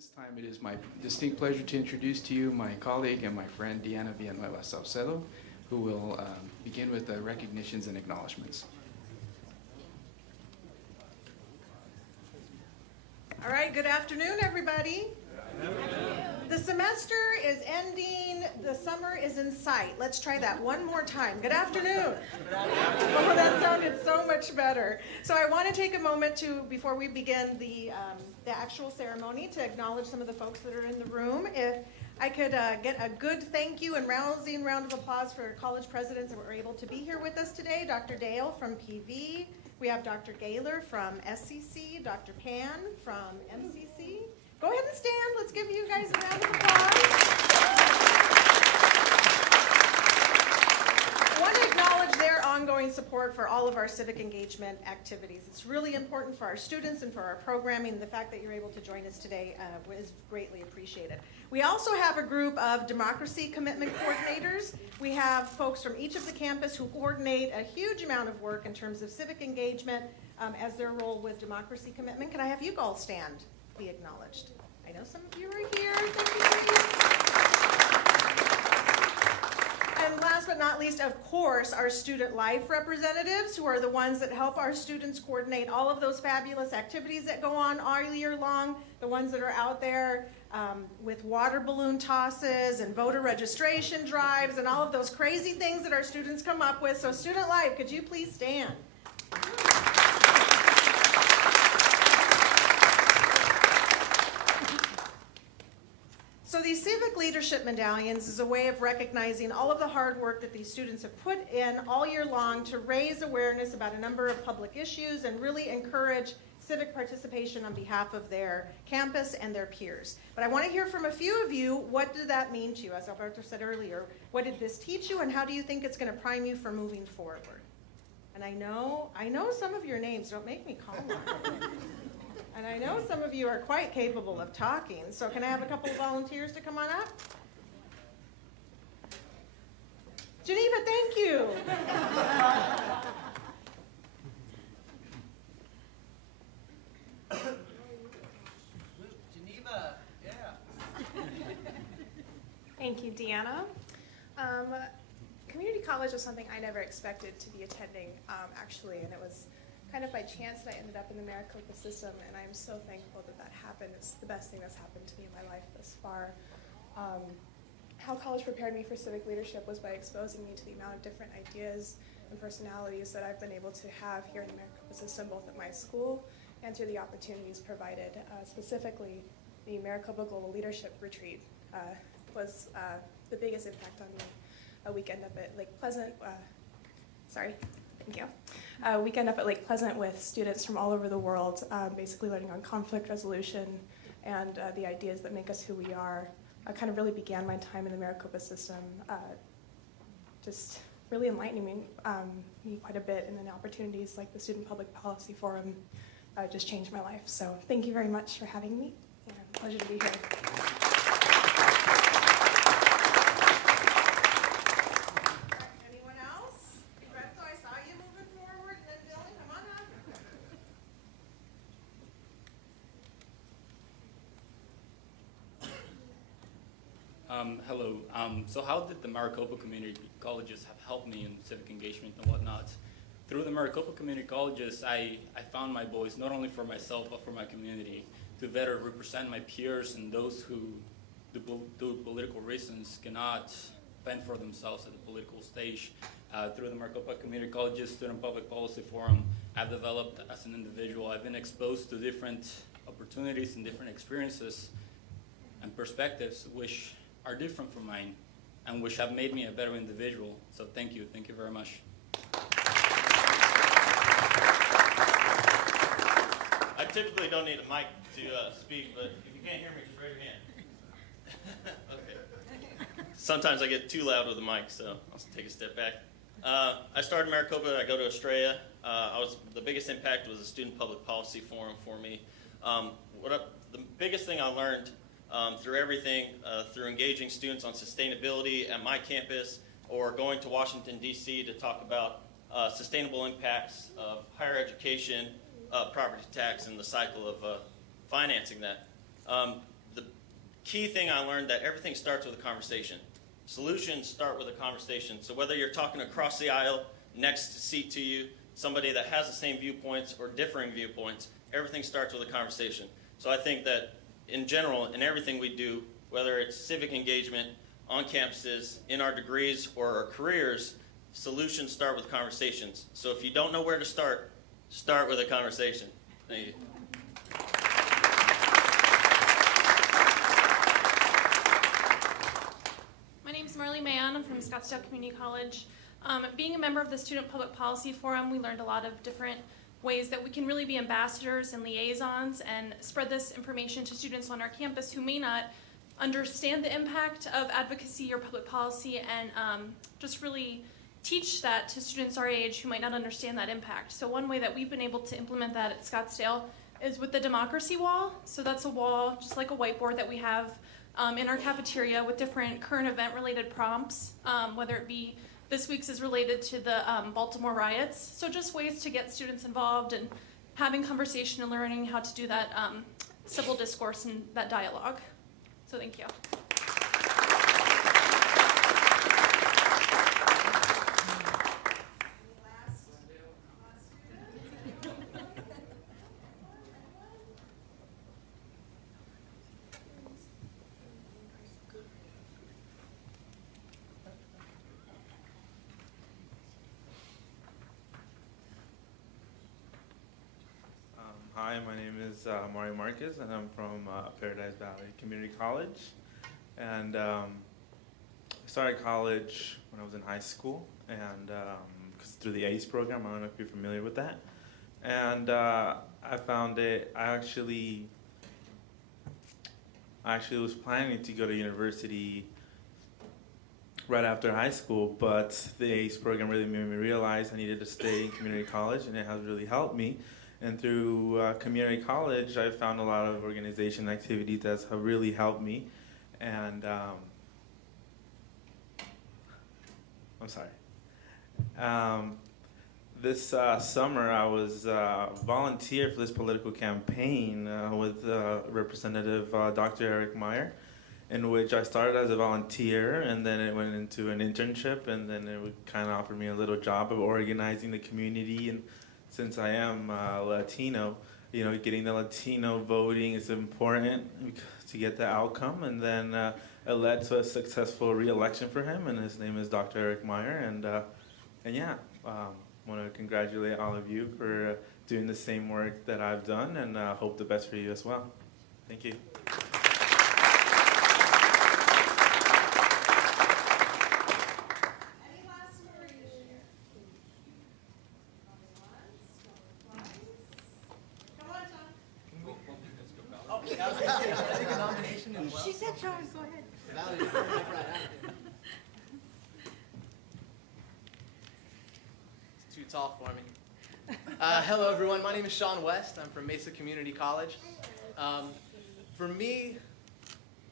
This time it is my distinct pleasure to introduce to you my colleague and my friend Deanna Villanueva-Saucedo, who will begin with the recognitions and acknowledgements. All right, good afternoon, everybody. The semester is ending, the summer is in sight. Let's try that one more time. Good afternoon. Oh, that sounded so much better. So I want to take a moment to, before we begin the actual ceremony, to acknowledge some of the folks that are in the room. If I could get a good thank you and rousing round of applause for college presidents that were able to be here with us today. Dr. Dale from PV. We have Dr. Gaylor from SCC, Dr. Pan from MCC. Go ahead and stand. Let's give you guys a round of applause. I want to acknowledge their ongoing support for all of our civic engagement activities. It's really important for our students and for our programming. The fact that you're able to join us today is greatly appreciated. We also have a group of democracy commitment coordinators. We have folks from each of the campus who coordinate a huge amount of work in terms of civic engagement as their role with democracy commitment. Can I have you all stand? Be acknowledged. I know some of you are here. Thank you. And last but not least, of course, our student life representatives, who are the ones that help our students coordinate all of those fabulous activities that go on all year long, the ones that are out there with water balloon tosses and voter registration drives and all of those crazy things that our students come up with. So student life, could you please stand? So these civic leadership medallions is a way of recognizing all of the hard work that these students have put in all year long to raise awareness about a number of public issues and really encourage civic participation on behalf of their campus and their peers. But I want to hear from a few of you, what did that mean to you? As Alberto said earlier, what did this teach you, and how do you think it's going to prime you for moving forward? And I know some of your names, don't make me call them. And I know some of you are quite capable of talking, so can I have a couple of volunteers to come on up? Geneva, thank you. Geneva, yeah. Thank you, Deanna. Community college was something I never expected to be attending, actually, and it was kind of by chance that I ended up in the Maricopa system, and I'm so thankful that that happened. It's the best thing that's happened to me in my life thus far. How college prepared me for civic leadership was by exposing me to the amount of different ideas and personalities that I've been able to have here in the Maricopa system, both at my school and through the opportunities provided. Specifically, the Maricopa Global Leadership Retreat was the biggest impact on me. A weekend up at Lake Pleasant, weekend up at Lake Pleasant with students from all over the world, basically learning on conflict resolution and the ideas that make us who we are. I kind of really began my time in the Maricopa system, just really enlightening me quite a bit, and then opportunities like the Student Public Policy Forum just changed my life. So thank you very much for having me, and pleasure to be here. Hello. So how did the Maricopa community colleges have helped me in civic engagement and whatnot? Through the Maricopa community colleges, I found my voice, not only for myself, but for my community, to better represent my peers and those who, due political reasons, cannot fend for themselves at the political stage. Through the Maricopa community colleges Student Public Policy Forum, I've developed as an individual. I've been exposed to different opportunities and different experiences and perspectives which are different from mine and which have made me a better individual. So thank you very much. I typically don't need a mic to speak, but if you can't hear me, just raise your hand. Okay. Sometimes I get too loud with the mic, so I'll take a step back. I started in Maricopa, I go to Australia. The biggest impact was the Student Public Policy Forum for me. The biggest thing I learned through everything, through engaging students on sustainability at my campus, or going to Washington, D.C. to talk about sustainable impacts of higher education, property tax, and the cycle of financing that. key thing I learned that everything starts with a conversation. Solutions start with a conversation. So whether you're talking across the aisle, next seat to you, somebody that has the same viewpoints or differing viewpoints, everything starts with a conversation. So I think that in general, in everything we do, whether it's civic engagement, on campuses, in our degrees, or our careers, solutions start with conversations. So if you don't know where to start with a conversation. Thank you. My name is Marley Mayan. I'm from Scottsdale Community College. Being a member of the Student Public Policy Forum, we learned a lot of different ways that we can really be ambassadors and liaisons and spread this information to students on our campus who may not understand the impact of advocacy or public policy, and just really teach that to students our age who might not understand that impact. So one way that we've been able to implement that at Scottsdale is with the democracy wall. So that's a wall, just like a whiteboard that we have in our cafeteria with different current event related prompts, whether it be this week's is related to the Baltimore riots. So just ways to get students involved and having conversation and learning how to do that civil discourse and that dialogue. So thank you. Hi, my name is Mario Marquez, and I'm from Paradise Valley Community College. And I started college when I was in high school, and through the ACE program. I don't know if you're familiar with that. And I found it. I actually was planning to go to university right after high school, but the ACE program really made me realize I needed to stay in community college, and it has really helped me. And through community college, I found a lot of organization activities that have really helped me. And I'm sorry. This summer, I was volunteer for this political campaign with Representative Dr. Eric Meyer, in which I started as a volunteer, and then it went into an internship, and then it would kind of offer me a little job of organizing the community. And since I am Latino, you know, getting the Latino voting is important to get the outcome. And then it led to a successful re-election for him, and his name is Dr. Eric Meyer. And yeah, I want to congratulate all of you for doing the same work that I've done, and hope the best for you as well. Thank you. She said, Charles, go ahead. It's too tall for me. Hello, everyone. My name is Sean West. I'm from Mesa Community College. For me,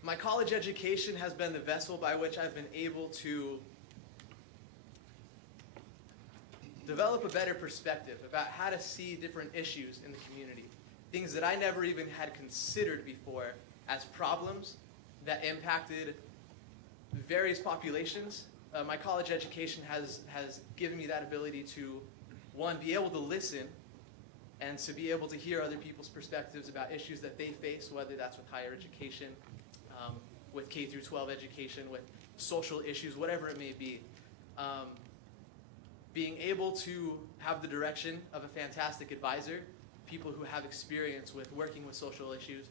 my college education has been the vessel by which I've been able to develop a better perspective about how to see different issues in the community. Things that I never even had considered before as problems that impacted various populations. My college education has given me that ability to, one, be able to listen and to be able to hear other people's perspectives about issues that they face, whether that's with higher education, with K through 12 education, with social issues, whatever it may be. Being able to have the direction of a fantastic advisor, people who have experience with working with social issues,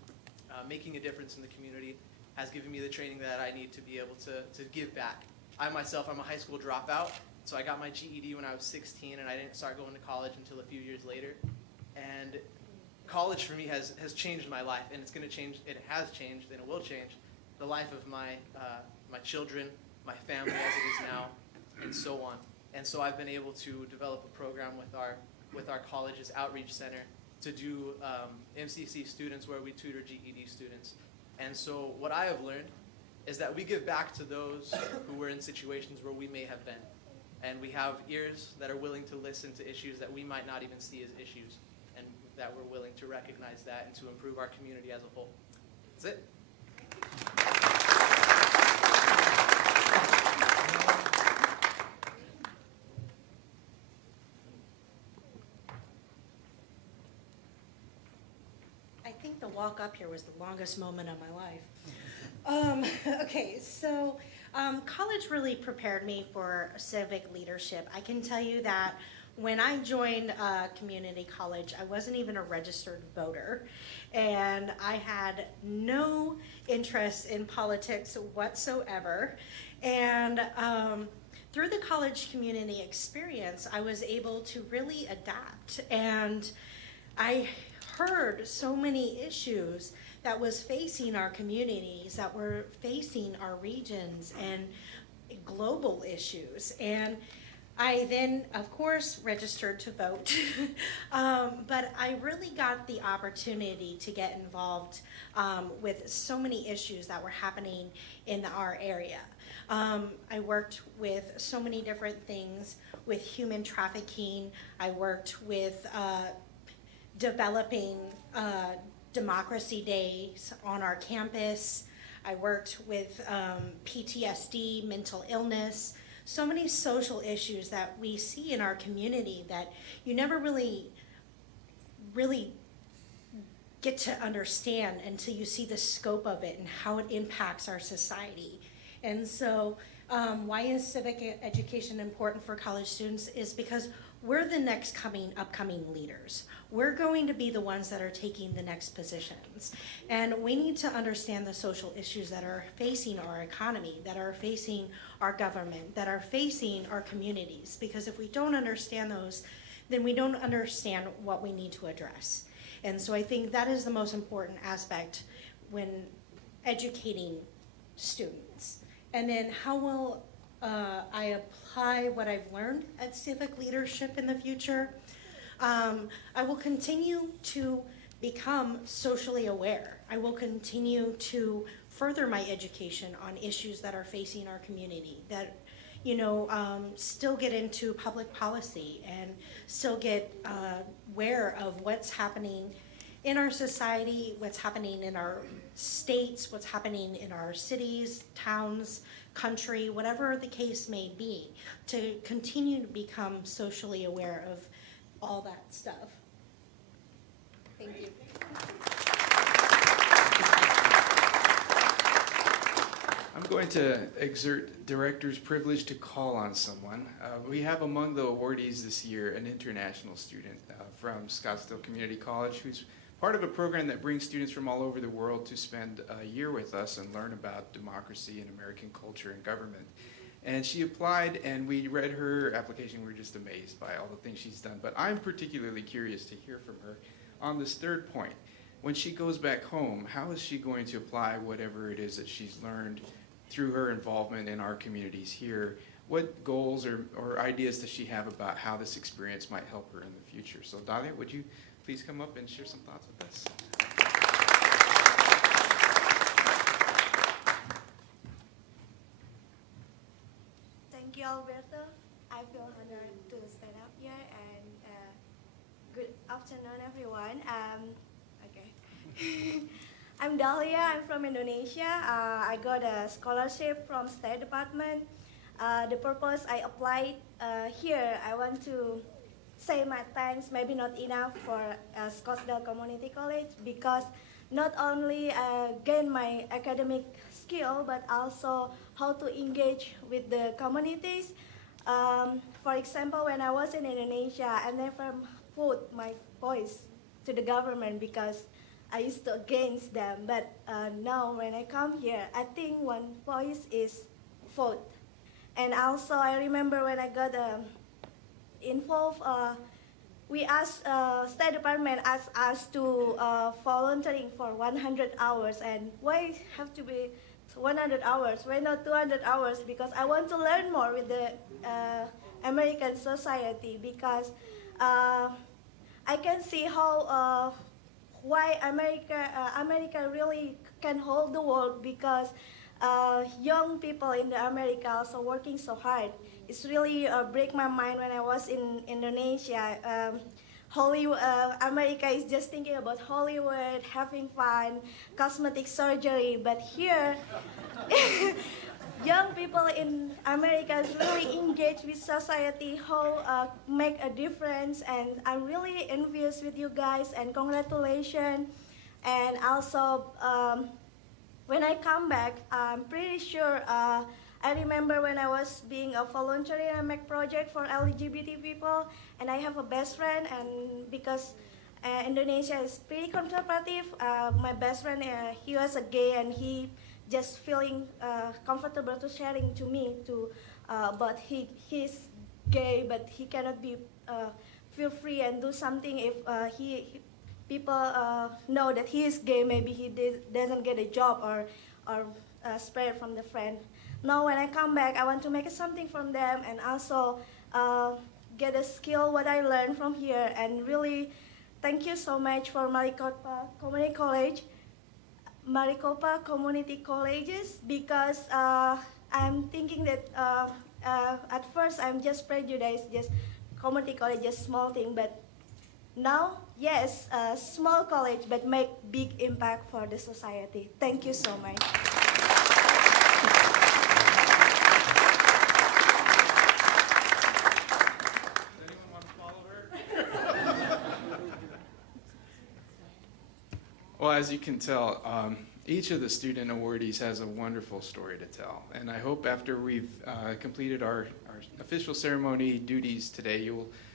making a difference in the community, has given me the training that I need to be able to give back. I myself, I'm a high school dropout, so I got my GED when I was 16, and I didn't start going to college until a few years later. And college for me has changed my life, and it's going to change. It has changed, and it will change the life of my children, my family as it is now, and so on. And so I've been able to develop a program with our college's outreach center to do MCC students where we tutor GED students. And so what I have learned is that we give back to those who were in situations where we may have been. And we have ears that are willing to listen to issues that we might not even see as issues, and that we're willing to recognize that and to improve our community as a whole. That's it. I think the walk up here was the longest moment of my life. Okay, so college really prepared me for civic leadership. I can tell you that when I joined community college, I wasn't even a registered voter, and I had no interest in politics whatsoever. And through the college community experience, I was able to really adapt, and I heard so many issues that was facing our communities, that were facing our regions, and global issues. And I then, of course, registered to vote, but I really got the opportunity to get involved with so many issues that were happening in our area. I worked with so many different things, with human trafficking. I worked with developing democracy days on our campus. I worked with PTSD, mental illness, so many social issues that we see in our community that you never really get to understand until you see the scope of it and how it impacts our society. And so why is civic education important for college students is because we're the next upcoming leaders. We're going to be the ones that are taking the next positions. And we need to understand the social issues that are facing our economy, that are facing our government, that are facing our communities. Because if we don't understand those, then we don't understand what we need to address. And so I think that is the most important aspect when educating students. And then how will I apply what I've learned at civic leadership in the future? I will continue to become socially aware. I will continue to further my education on issues that are facing our community, that, still get into public policy and still get aware of what's happening in our society, what's happening in our states, what's happening in our cities, towns, country, whatever the case may be, to continue to become socially aware of all that stuff. Thank you. I'm going to exert director's privilege to call on someone. We have among the awardees this year an international student from Scottsdale Community College who's part of a program that brings students from all over the world to spend a year with us and learn about democracy and American culture and government. And she applied, and we read her application. We were just amazed by all the things she's done. But I'm particularly curious to hear from her on this third point. When she goes back home, how is she going to apply whatever it is that she's learned through her involvement in our communities here? What goals or ideas does she have about how this experience might help her in the future? So Dahlia, would you please come up and share some thoughts with us? Thank you, Alberto. I feel honored to stand up here, and good afternoon, everyone. I'm Dahlia. I'm from Indonesia. I got a scholarship from State Department. The purpose I applied here, I want to say my thanks, maybe not enough, for Scottsdale Community College, because not only gain my academic skill, but also how to engage with the communities. For example, when I was in Indonesia, I never put my voice to the government because I used to against them. But now when I come here, I think one voice is vote. And also I remember when I got involved, we asked, State Department asked us to volunteering for 100 hours. And why have to be 100 hours? Why not 200 hours? Because I want to learn more with the American society, because I can see how why America really can hold the world, because young people in the America also working so hard. It's really break my mind when I was in Indonesia. Hollywood, America is just thinking about Hollywood, having fun, cosmetic surgery. But here, young people in America is really engaged with society, how make a difference. And I'm really envious with you guys, and congratulations. And also, when I come back, I'm pretty sure, I remember when I was being a volunteer in a MEC project for LGBT people, and I have a best friend, and because Indonesia is pretty conservative, my best friend, he was a gay, and he just feeling comfortable to sharing to me but he's gay, but he cannot be feel free and do something if people know that he is gay. Maybe he doesn't get a job or spread from the friend. Now when I come back, I want to make something from them and also get a skill what I learned from here. And really, thank you so much for Maricopa Community College. Maricopa Community Colleges, because I'm thinking that at first I'm just prejudiced, just community college, just small thing, but now, yes, small college, but make big impact for the society. Thank you so much. Well, as you can tell, each of the student awardees has a wonderful story to tell. And I hope after we've completed our official ceremony duties today,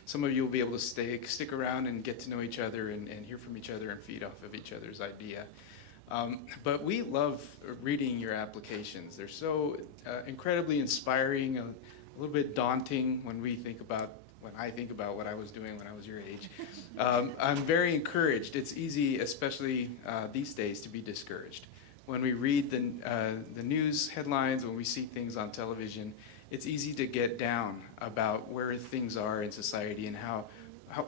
some of you will be able to stick around and get to know each other and hear from each other and feed off of each other's idea. But we love reading your applications. They're so incredibly inspiring, a little bit daunting when I think about what I was doing when I was your age. I'm very encouraged. It's easy, especially these days, to be discouraged. When we read the news headlines, when we see things on television, it's easy to get down about where things are in society and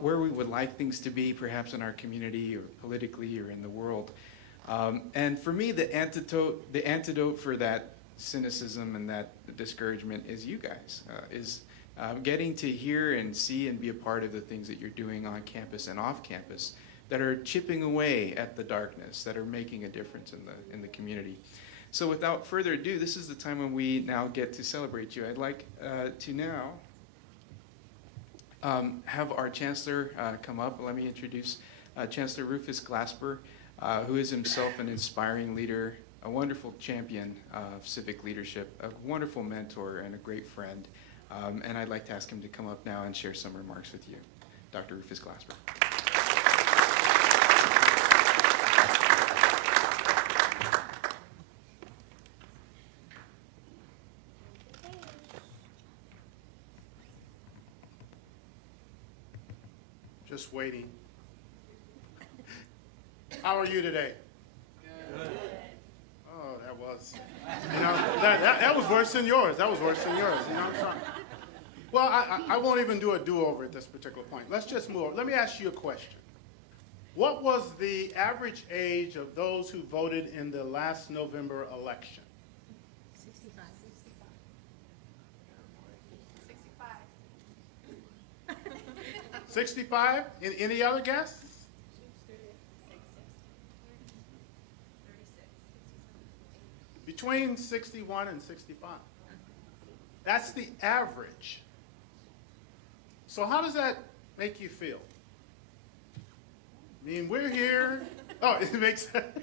where we would like things to be, perhaps in our community or politically or in the world. And for me, the antidote for that cynicism and that discouragement is you guys, getting to hear and see and be a part of the things that you're doing on campus and off campus that are chipping away at the darkness, that are making a difference in the community. So without further ado, this is the time when we now get to celebrate you. I'd like to now have our Chancellor come up. Let me introduce Chancellor Rufus Glasper, who is himself an inspiring leader, a wonderful champion of civic leadership, a wonderful mentor, and a great friend. And I'd like to ask him to come up now and share some remarks with you. Dr. Rufus Glasper. Just waiting. How are you today? Good. Oh, that was, that was worse than yours. That was worse than yours. I'm sorry. Well, I won't even do a do-over at this particular point. Let's just move on. Let me ask you a question. What was the average age of those who voted in the last November election? 65. 65? Any other guess? 36. Between 61 and 65. That's the average. So how does that make you feel? I mean, we're here. Oh, it makes sense.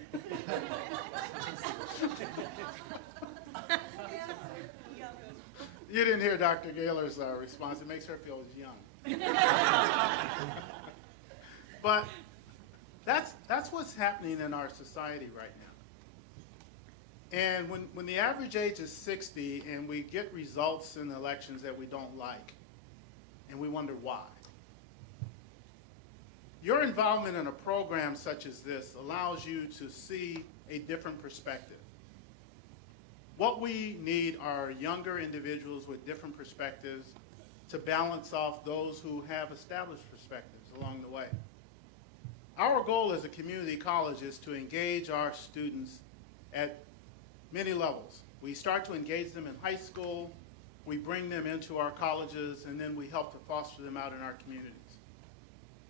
You didn't hear Dr. Gaylor's response. It makes her feel young. But that's what's happening in our society right now. And when the average age is 60 and we get results in elections that we don't like, and we wonder why. Your involvement in a program such as this allows you to see a different perspective. What we need are younger individuals with different perspectives to balance off those who have established perspectives along the way. Our goal as a community college is to engage our students at many levels. We start to engage them in high school, we bring them into our colleges, and then we help to foster them out in our communities.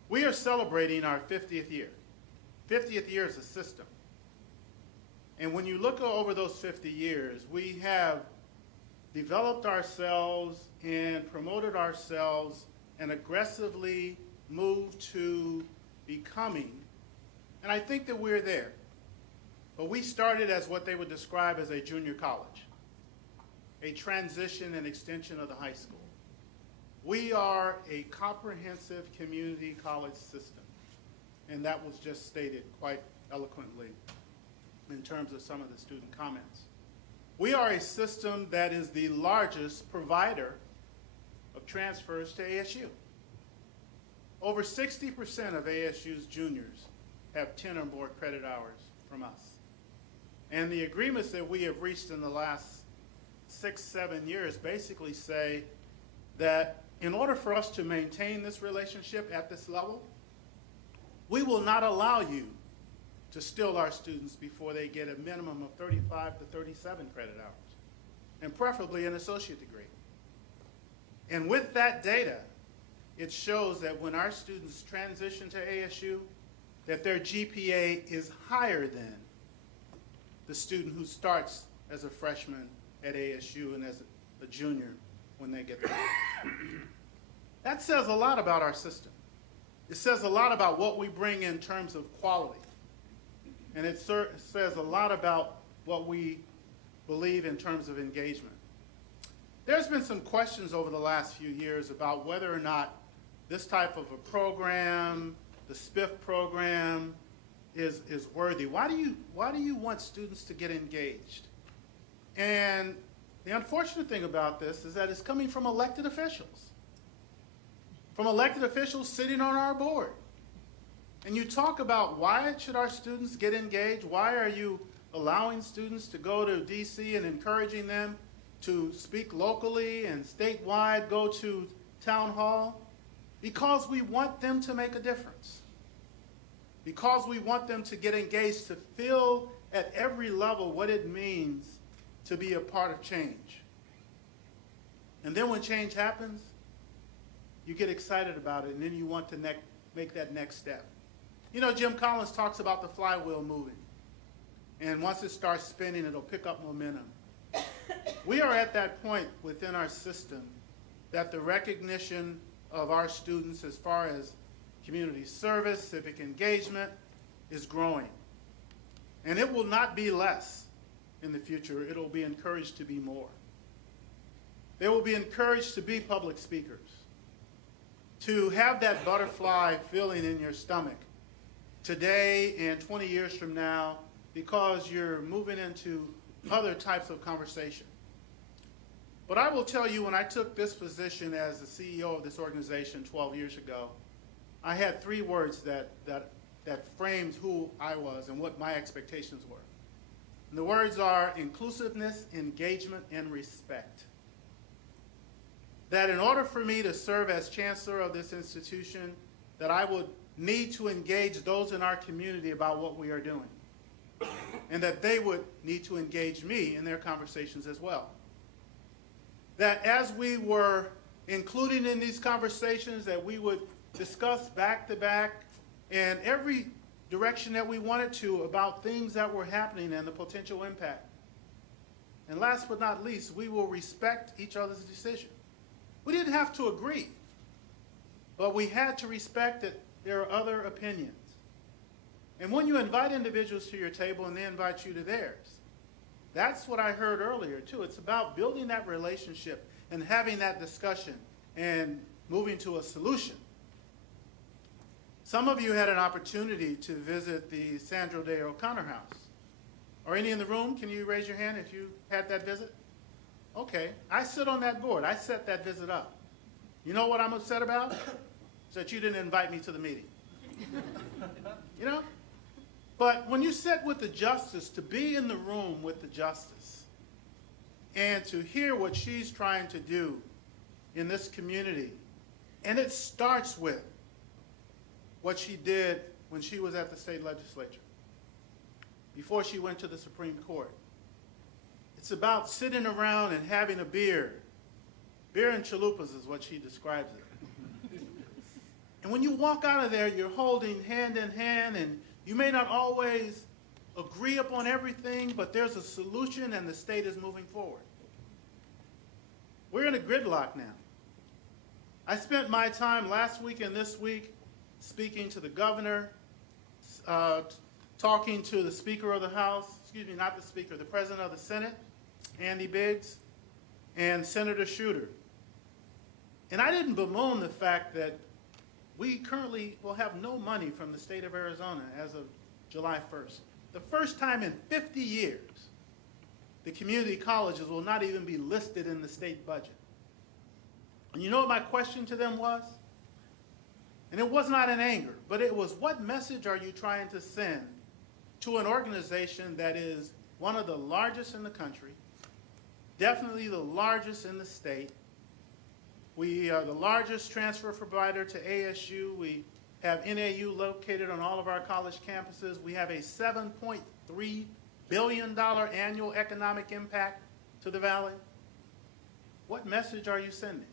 We are celebrating our 50th year. 50th year is a system. And when you look over those 50 years, we have developed ourselves and promoted ourselves and aggressively moved to becoming, and And I think that we're there. But we started as what they would describe as a junior college, a transition and extension of the high school. We are a comprehensive community college system, and that was just stated quite eloquently in terms of some of the student comments. We are a system that is the largest provider of transfers to ASU. Over 60% of ASU's juniors have 10 or more credit hours from us. And the agreements that we have reached in the last 6-7 years basically say that in order for us to maintain this relationship at this level, we will not allow you to steal our students before they get a minimum of 35 to 37 credit hours, and preferably an associate degree. And with that data, it shows that when our students transition to ASU, that their GPA is higher than the student who starts as a freshman at ASU and as a junior when they get there. That says a lot about our system. It says a lot about what we bring in terms of quality. And it says a lot about what we believe in terms of engagement. There's been some questions over the last few years about whether or not this type of a program, the SPIF program, is worthy. Why do you want students to get engaged? And the unfortunate thing about this is that it's coming from elected officials. From elected officials sitting on our board. And you talk about why should our students get engaged? Why are you allowing students to go to DC and encouraging them to speak locally and statewide, go to town hall? Because we want them to make a difference. Because we want them to get engaged, to feel at every level what it means to be a part of change. And then when change happens, you get excited about it, and then you want to make that next step. You know, Jim Collins talks about the flywheel moving. And once it starts spinning, it'll pick up momentum. We are at that point within our system that the recognition of our students as far as community service, civic engagement, is growing. And it will not be less in the future. It will be encouraged to be more. They will be encouraged to be public speakers, to have that butterfly feeling in your stomach today and 20 years from now, because you're moving into other types of conversation. But I will tell you, when I took this position as the CEO of this organization 12 years ago, I had 3 words that framed who I was and what my expectations were. And the words are inclusiveness, engagement, and respect. That in order for me to serve as chancellor of this institution, that I would need to engage those in our community about what we are doing. And that they would need to engage me in their conversations as well. That as we were including in these conversations, that we would discuss back to back in every direction that we wanted to about things that were happening and the potential impact. And last but not least, we will respect each other's decision. We didn't have to agree, but we had to respect that there are other opinions. And when you invite individuals to your table and they invite you to theirs, that's what I heard earlier too. It's about building that relationship and having that discussion and moving to a solution. Some of you had an opportunity to visit the Sandro Day O'Connor house. Are any in the room? Can you raise your hand if you had that visit? Okay, I sit on that board. I set that visit up. You know what I'm upset about? Is that you didn't invite me to the meeting. You know? But when you sit with the justice, to be in the room with the justice and to hear what she's trying to do in this community, and it starts with what she did when she was at the state legislature, before she went to the Supreme Court. It's about sitting around and having a beer. Beer and chalupas is what she describes it. And when you walk out of there, you're holding hand in hand, and you may not always agree upon everything, but there's a solution and the state is moving forward. We're in a gridlock now. I spent my time last week and this week speaking to the governor, talking to the Speaker of the House, excuse me, not the Speaker, the President of the Senate, Andy Biggs, and Senator Shooter. And I didn't bemoan the fact that we currently will have no money from the state of Arizona as of July 1st. The first time in 50 years, the community colleges will not even be listed in the state budget. And you know what my question to them was? And it was not in anger, but it was, what message are you trying to send to an organization that is one of the largest in the country, definitely the largest in the state? We are the largest transfer provider to ASU. We have NAU located on all of our college campuses. We have a $7.3 billion annual economic impact to the Valley. What message are you sending?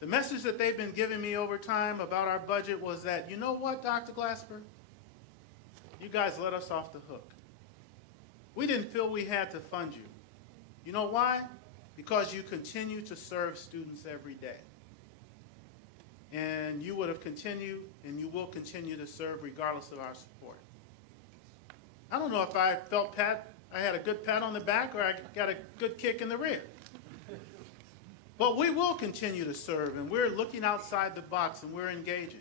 The message that they've been giving me over time about our budget was that, you know what, Dr. Glasper? You guys let us off the hook. We didn't feel we had to fund you. You know why? Because you continue to serve students every day. And you would have continued, and you will continue to serve regardless of our support. I don't know if I felt I had a good pat on the back or I got a good kick in the rear. But we will continue to serve, and we're looking outside the box, and we're engaging.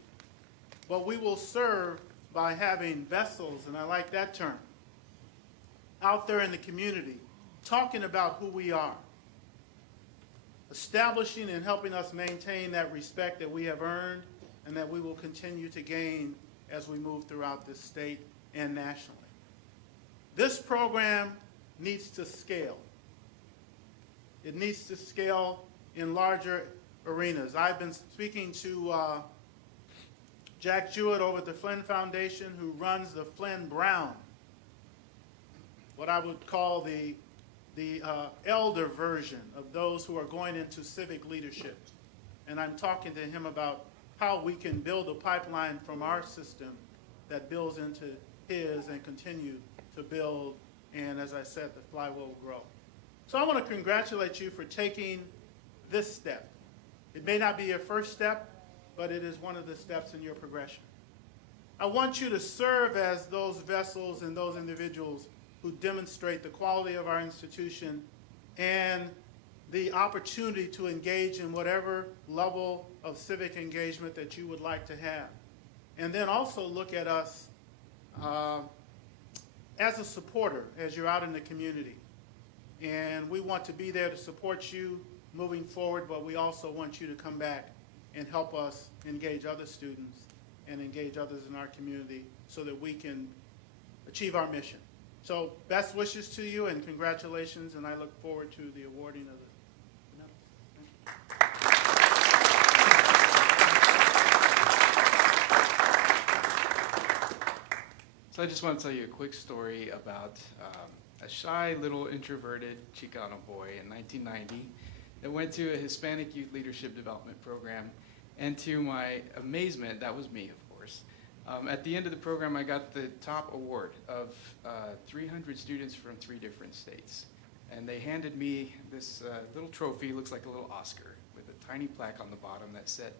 But we will serve by having vessels, and I like that term, out there in the community, talking about who we are, establishing and helping us maintain that respect that we have earned and that we will continue to gain as we move throughout this state and nationally. This program needs to scale. It needs to scale in larger arenas. I've been speaking to Jack Jewett over at the Flynn Foundation, who runs the Flynn Brown, what I would call the elder version of those who are going into civic leadership. And I'm talking to him about how we can build a pipeline from our system that builds into his and continue to build, and as I said, the flywheel will grow. So I want to congratulate you for taking this step. It may not be your first step, but it is one of the steps in your progression. I want you to serve as those vessels and those individuals who demonstrate the quality of our institution and the opportunity to engage in whatever level of civic engagement that you would like to have. And then also look at us as a supporter as you're out in the community. And we want to be there to support you moving forward, but we also want you to come back and help us engage other students and engage others in our community so that we can achieve our mission. So best wishes to you and congratulations, and I look forward to the awarding of the So I just want to tell you a quick story about a shy little introverted Chicano boy in 1990 that went to a Hispanic Youth Leadership Development Program, and to my amazement, that was me, of course. At the end of the program, I got the top award of 300 students from 3 different states. And they handed me this little trophy, looks like a little Oscar, with a tiny plaque on the bottom that said,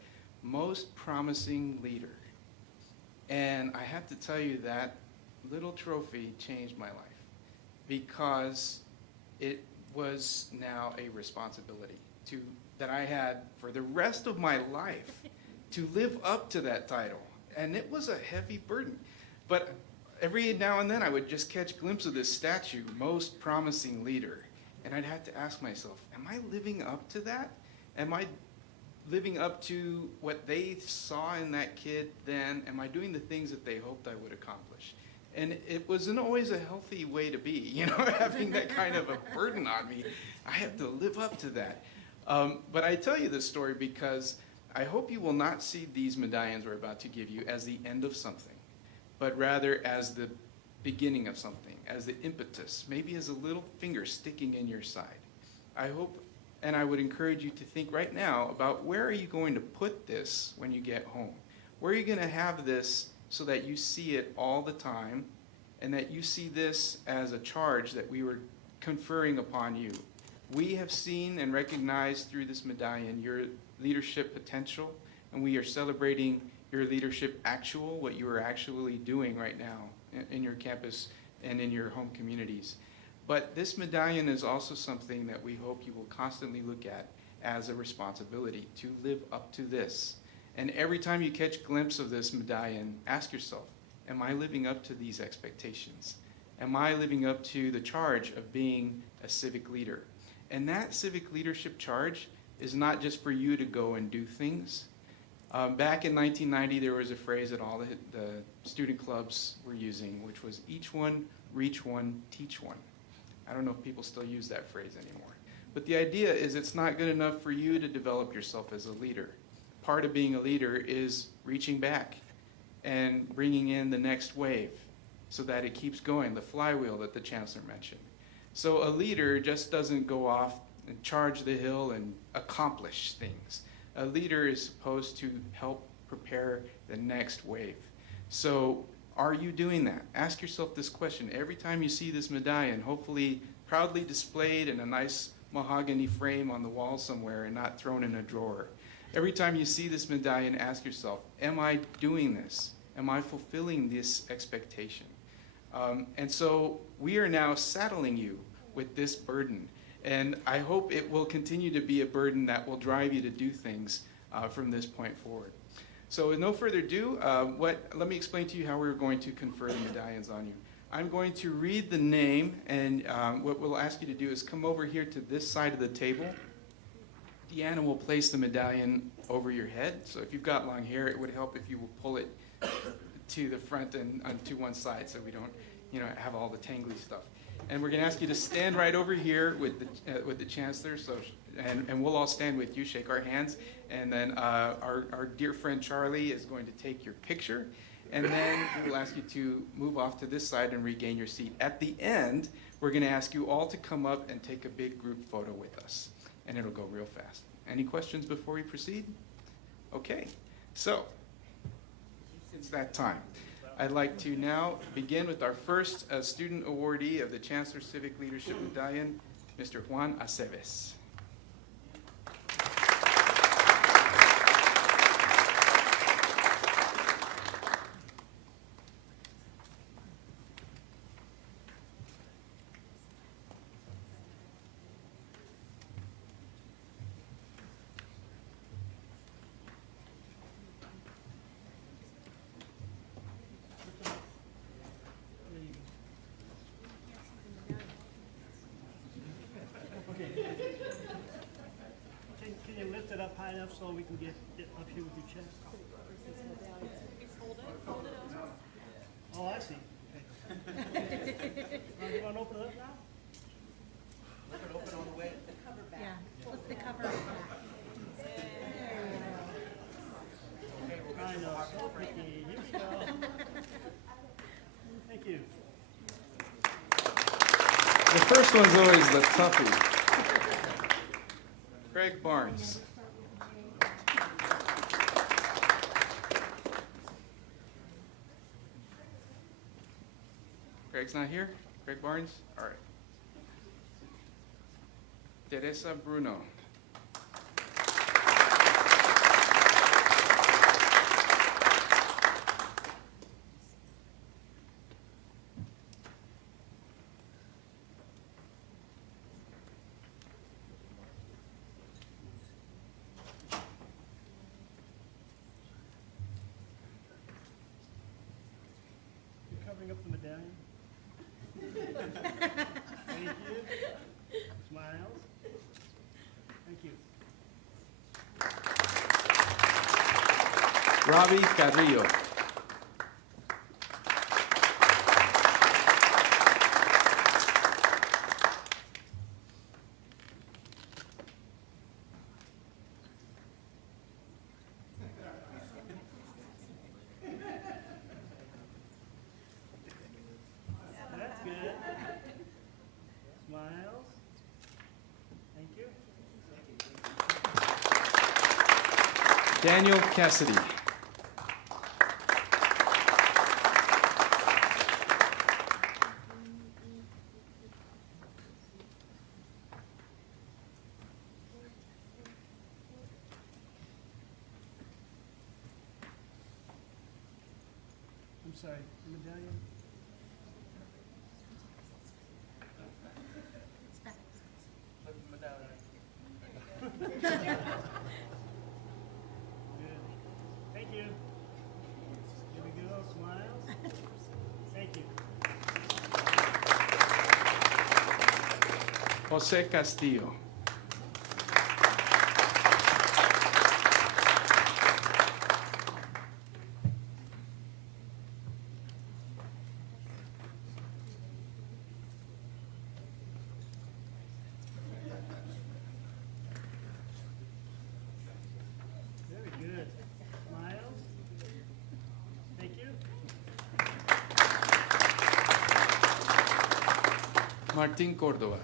Most Promising Leader. And I have to tell you, that little trophy changed my life, because it was now a responsibility that I had for the rest of my life to live up to that title. And it was a heavy burden. But every now and then I would just catch a glimpse of this statue, Most Promising Leader. And I'd have to ask myself, am I living up to that? Am I living up to what they saw in that kid then? Am I doing the things that they hoped I would accomplish? And it wasn't always a healthy way to be, having that kind of a burden on me. I have to live up to that. But I tell you this story because I hope you will not see these medallions we're about to give you as the end of something, but rather as the beginning of something, as the impetus, maybe as a little finger sticking in your side. I hope, and I would encourage you to think right now about, where are you going to put this when you get home? Where are you going to have this so that you see it all the time, and that you see this as a charge that we were conferring upon you? We have seen and recognized through this medallion your leadership potential, and we are celebrating your leadership actual, what you are actually doing right now in your campus and in your home communities. But this medallion is also something that we hope you will constantly look at as a responsibility to live up to this. And every time you catch a glimpse of this medallion, ask yourself, am I living up to these expectations? Am I living up to the charge of being a civic leader? And that civic leadership charge is not just for you to go and do things. Back in 1990, there was a phrase that all the student clubs were using, which was each one, reach one, teach one. I don't know if people still use that phrase anymore. But the idea is it's not good enough for you to develop yourself as a leader. Part of being a leader is reaching back and bringing in the next wave so that it keeps going, the flywheel that the Chancellor mentioned. So a leader just doesn't go off and charge the hill and accomplish things. A leader is supposed to help prepare the next wave. So are you doing that? Ask yourself this question. Every time you see this medallion, hopefully proudly displayed in a nice mahogany frame on the wall somewhere and not thrown in a drawer. Every time you see this medallion, ask yourself, am I doing this? Am I fulfilling this expectation? And so we are now saddling you with this burden. And I hope it will continue to be a burden that will drive you to do things from this point forward. So with no further ado, let me explain to you how we're going to confer the medallions on you. I'm going to read the name, and what we'll ask you to do is come over here to this side of the table. Deanna will place the medallion over your head. So if you've got long hair, it would help if you will pull it to the front and to one side so we don't, have all the tangly stuff. And we're going to ask you to stand right over here with the Chancellor. So, and we'll all stand with you, shake our hands, and then our dear friend Charlie is going to take your picture, and then we'll ask you to move off to this side and regain your seat. At the end, we're going to ask you all to come up and take a big group photo with us, and it'll go real fast. Any questions before we proceed? Okay, so it's that time. I'd like to now begin with our first student awardee of the Chancellor Civic Leadership Medallion, Mr. Juan Aceves. Can you lift it up high enough so we can get up here with your chest? Oh, I see. Okay. You want to open it up now? Let it open all the way. The cover back. Yeah, flip the cover back. I know, so pretty. Here we go. Thank you. The first one's always the toughie. Greg Barnes. Greg's not here? Greg Barnes? All right. Teresa Bruno. Covering up the medallion. Thank you. Smiles. Thank you. Robbie Carrillo. That's good. Smiles. Thank you. Daniel Cassidy. sorry, medallion. Medallion. Good. Thank you. Here we go. Smiles. Thank you. Jose Castillo. Very good. Smiles. Thank you. Martín Córdoba.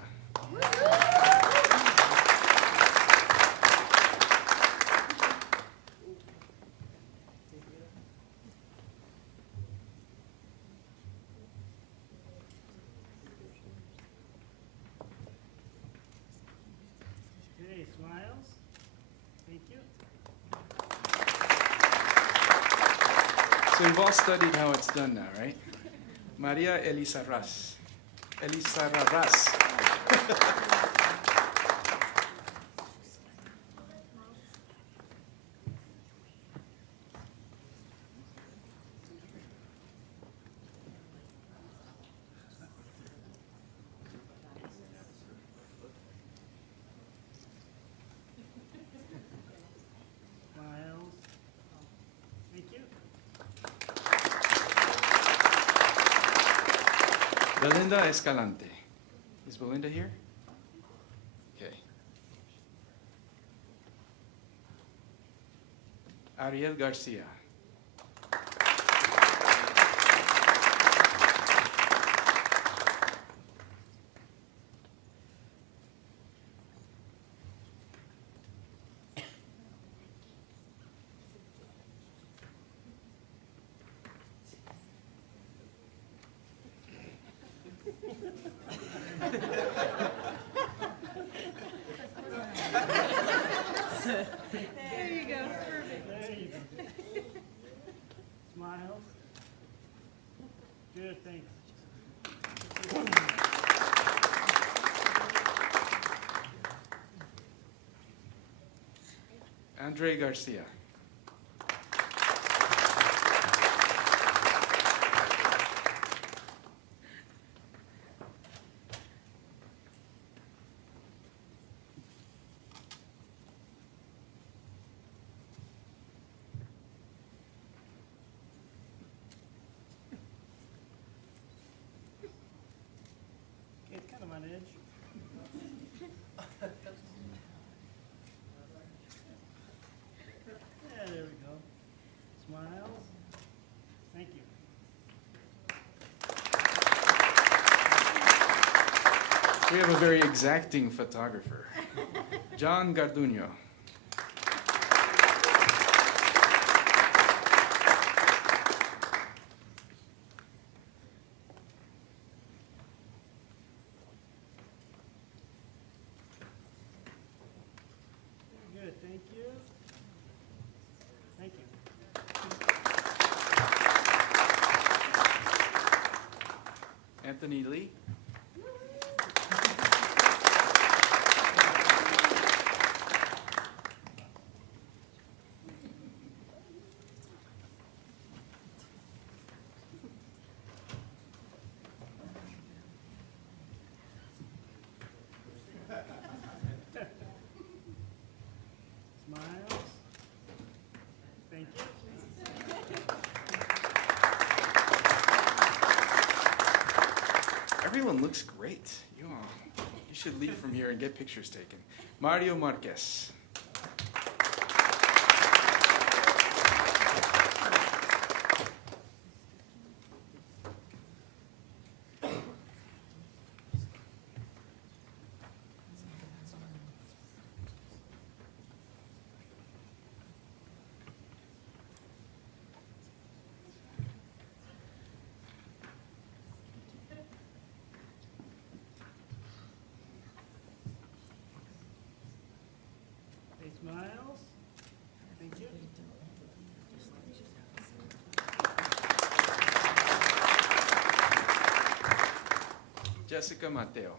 Okay, smiles. Thank you. So we've all studied how it's done now, right? Maria Elizarraz. Elizarraz. Smiles. Thank you. Belinda Escalante. Is Belinda here? Okay. Ariel Garcia. There you go, perfect. There you go. Smiles. Good, thanks. Andre Garcia. It's kind of on edge. Yeah, there we go. Smiles. Thank you. We have a very exacting photographer. John Garduño. Very good, thank you. Thank you. Anthony Lee. Smiles. Thank you. Everyone looks great. You should leave from here and get pictures taken. Mario Marquez. Jessica Mateo.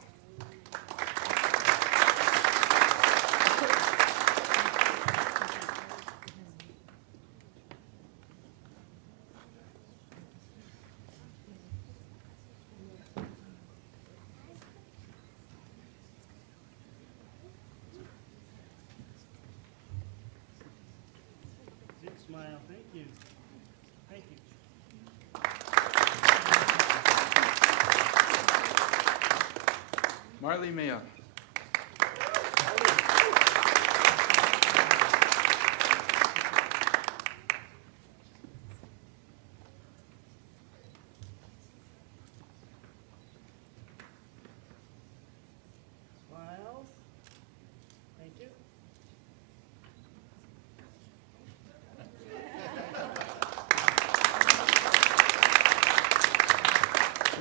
Big smile, thank you. Thank you. Marley Mayo. Smiles. Thank you.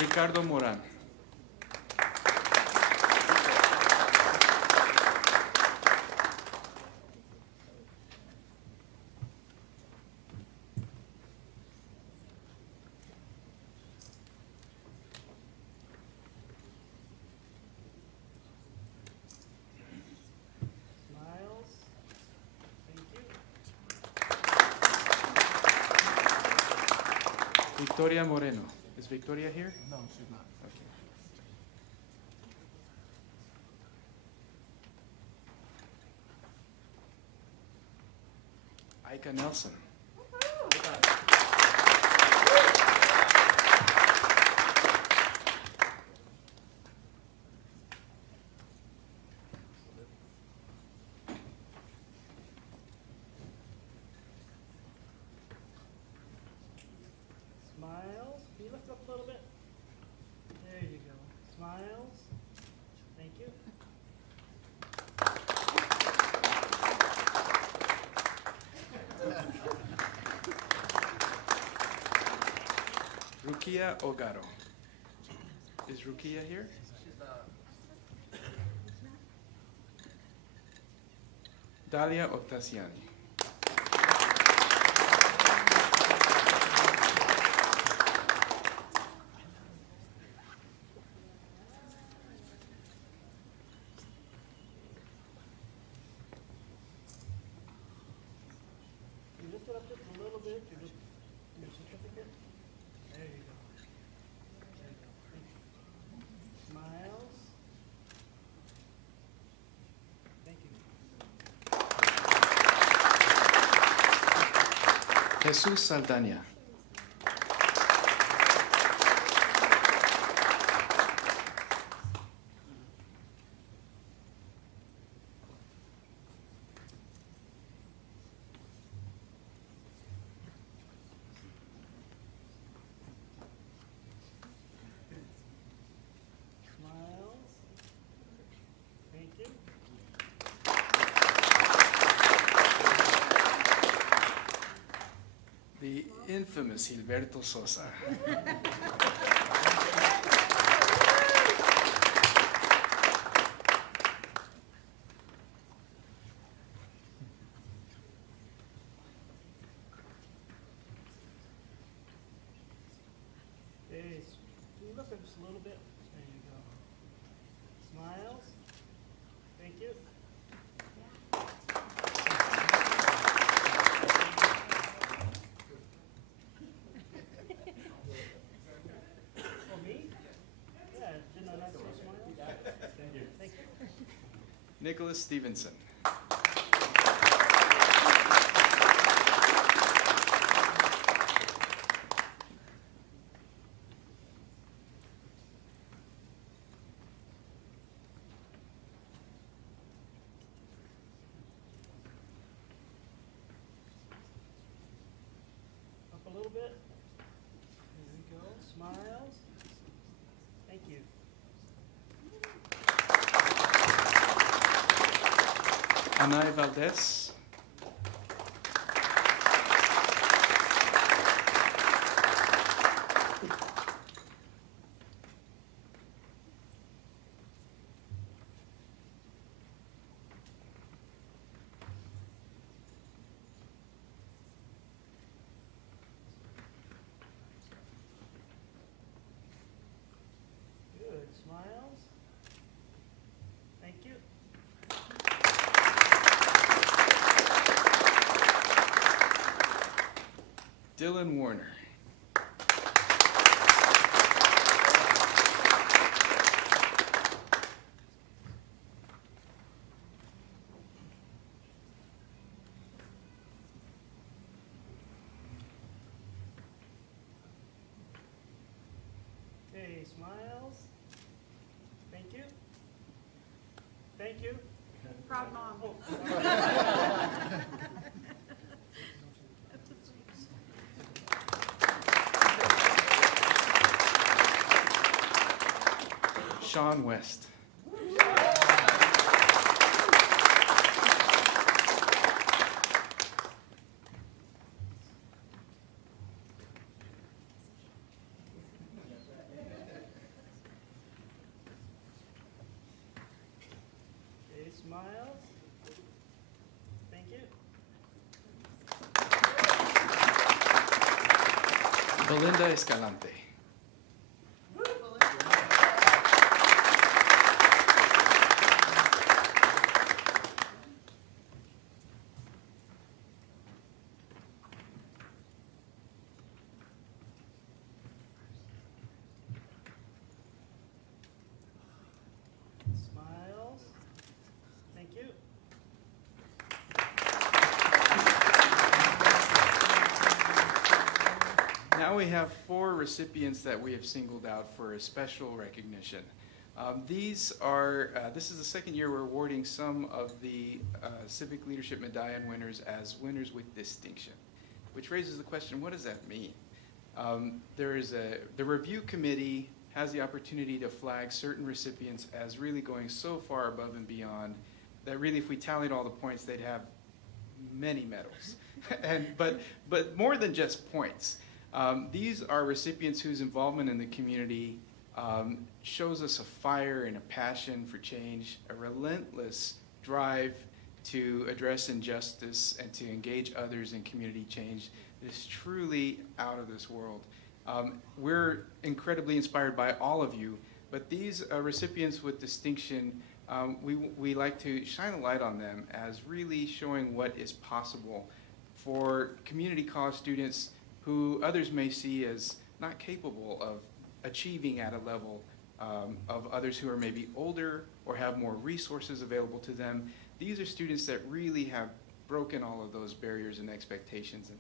Ricardo Moran. Smiles. Thank you. Victoria Moreno. Is Victoria here? No, she's not. Okay. Ika Nelson. Smiles. Can you lift up a little bit? There you go. Smiles. Thank you. Rukia Ogaro. Is Rukia here? Dalia Octasiani. Can you lift it up just a little bit? Your certificate? There you go. There you go. Thank you. Smiles. Thank you. Jesus Saldana. Smiles. Thank you. The infamous Gilberto Sosa. Hey, can you lift up just a little bit? There you go. Smiles. Thank you. Oh, me? Yeah, didn't I not say smile? Thank you. Thank you. Nicholas Stevenson. Up a little bit. There we go. Smiles. Thank you. Anay Valdez. Good. Smiles. Dylan Warner. Okay, smiles. Thank you. Thank you. Proud mom. Sean West. Okay, smiles. Thank you. Belinda Escalante. Smiles. Thank you. Now we have 4 recipients that we have singled out for a special recognition. This is the second year we're awarding some of the Civic Leadership Medallion winners as winners with distinction, which raises the question, what does that mean? The review committee has the opportunity to flag certain recipients as really going so far above and beyond that really if we tallied all the points, they'd have many medals. But more than just points. These are recipients whose involvement in the community shows us a fire and a passion for change, a relentless drive to address injustice and to engage others in community change that is truly out of this world. We're incredibly inspired by all of you, but these recipients with distinction, we like to shine a light on them as really showing what is possible for community college students who others may see as not capable of achieving at a level of others who are maybe older or have more resources available to them. These are students that really have broken all of those barriers and expectations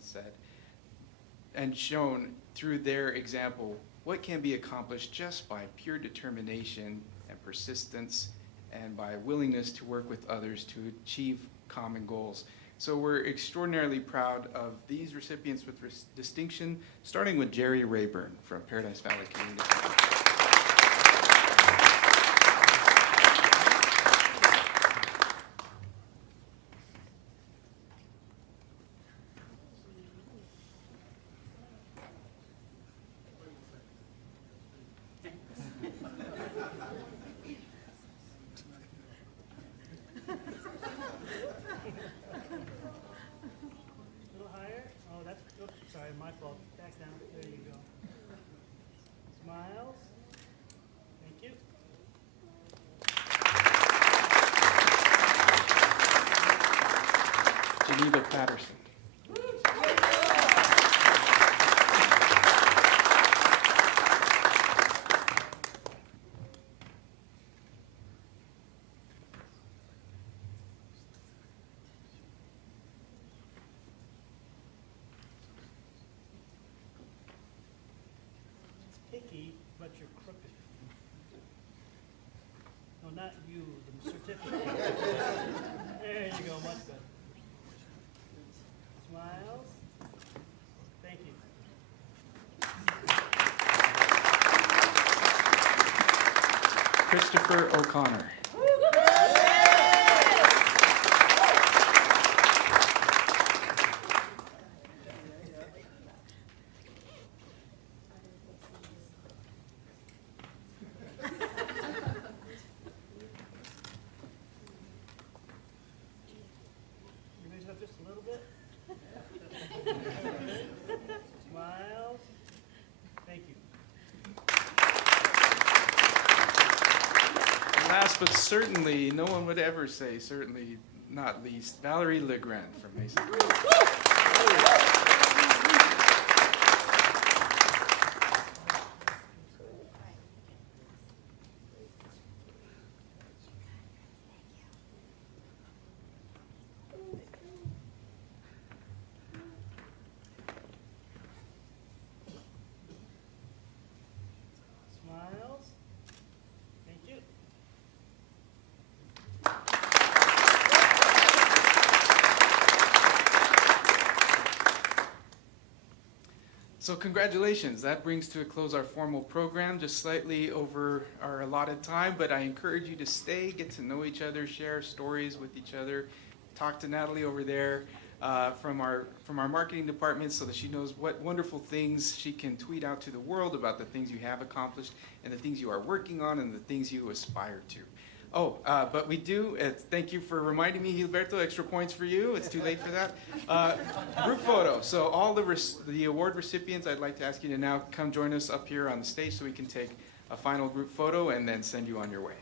and shown through their example what can be accomplished just by pure determination and persistence and by willingness to work with others to achieve common goals. So we're extraordinarily proud of these recipients with distinction, starting with Jerry Rayburn from Paradise Valley Community College. Little higher. Oh, that's, oops, sorry, my fault. Back down. There you go. Smiles. Thank you. Geneva Patterson. Picky, but you're crooked. No, not you, the certificate. There you go, much better. Smiles. Thank you. Christopher O'Connor. You raise it up just a little bit. Smiles. Thank you. And last but certainly, no one would ever say certainly not least, Valerie Legrand from Mason. So congratulations. That brings to a close our formal program, just slightly over our allotted time, but I encourage you to stay, get to know each other, share stories with each other. Talk to Natalie over there from our marketing department so that she knows what wonderful things she can tweet out to the world about the things you have accomplished and the things you are working on and the things you aspire to. Oh, but we do, thank you for reminding me, Alberto, extra points for you. It's too late for that. Group photo. So all the award recipients, I'd like to ask you to now come join us up here on the stage so we can take a final group photo and then send you on your way.